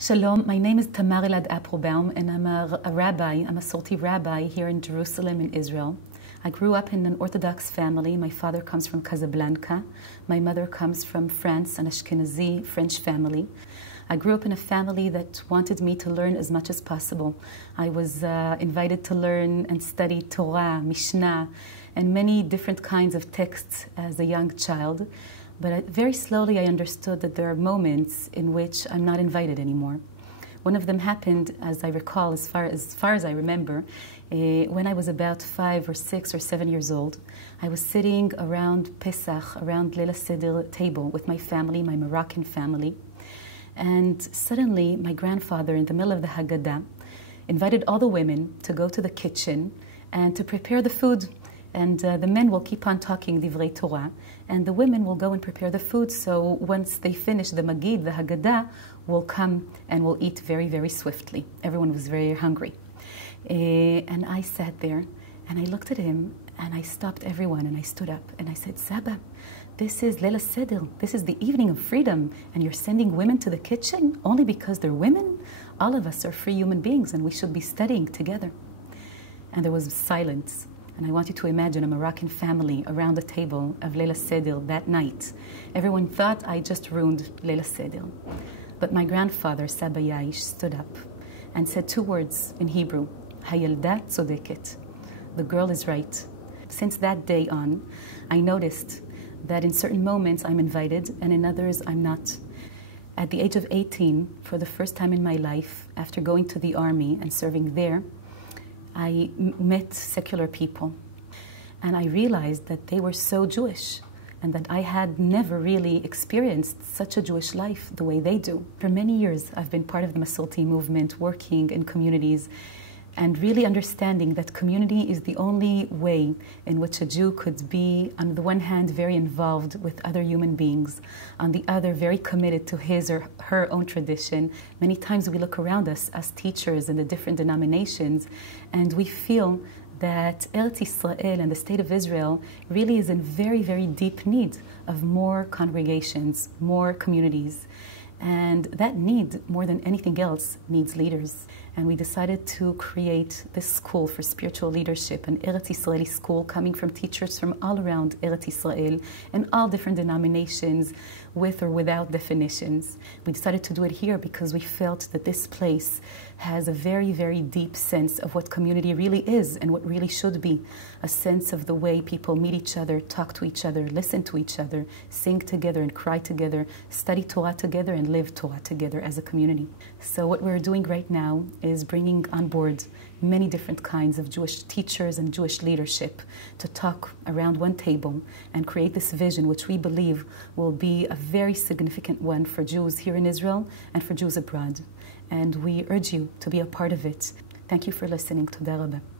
Shalom, my name is Elad-Appelbaum and I'm a rabbi, a Masorti rabbi here in Jerusalem in Israel. I grew up in an Orthodox family. My father comes from Casablanca. My mother comes from France, an Ashkenazi French family. I grew up in a family that wanted me to learn as much as possible. I was invited to learn and study Torah, Mishnah, and many different kinds of texts as a young child. But very slowly I understood that there are moments in which I'm not invited anymore. One of them happened, as I recall, as far as I remember, when I was about 5 or 6 or 7 years old. I was sitting around Pesach, around Leil Seder table with my family, my Moroccan family. And suddenly my grandfather, in the middle of the Haggadah, invited all the women to go to the kitchen and to prepare the food. And the men will keep on talking Divrei Torah, and the women will go and prepare the food. So once they finish the Magid, the Haggadah, will come and will eat very, very swiftly. Everyone was very hungry. And I sat there, and I looked at him, and I stopped everyone, and I stood up, and I said, Saba, this is Leil Seder. This is the evening of freedom, and you're sending women to the kitchen only because they're women? All of us are free human beings, and we should be studying together. And there was silence. And I want you to imagine a Moroccan family around the table of Leil Seder that night. Everyone thought I just ruined Leil Seder. But my grandfather, Saba Yaish, stood up and said 2 words in Hebrew, Hayalda tzodeket. The girl is right. Since that day on, I noticed that in certain moments I'm invited and in others I'm not. At the age of 18, for the first time in my life, after going to the army and serving there, I met secular people, and I realized that they were so Jewish and that I had never really experienced such a Jewish life the way they do. For many years, I've been part of the Masorti movement, working in communities, and really understanding that community is the only way in which a Jew could be, on the one hand, very involved with other human beings, on the other, very committed to his or her own tradition. Many times we look around us as teachers in the different denominations, and we feel that Eretz-Israeli and the state of Israel really is in very, very deep need of more congregations, more communities. And that need, more than anything else, needs leaders. And we decided to create this school for spiritual leadership, an Eretz-Israeli school coming from teachers from all around Eretz-Israel and all different denominations, with or without definitions. We decided to do it here because we felt that this place has a very, very deep sense of what community really is and what really should be. A sense of the way people meet each other, talk to each other, listen to each other, sing together and cry together, study Torah together and live Torah together as a community. So what we're doing right now is bringing on board many different kinds of Jewish teachers and Jewish leadership to talk around one table and create this vision, which we believe will be a very significant one for Jews here in Israel and for Jews abroad. And we urge you to be a part of it. Thank you for listening. Toda Rabba.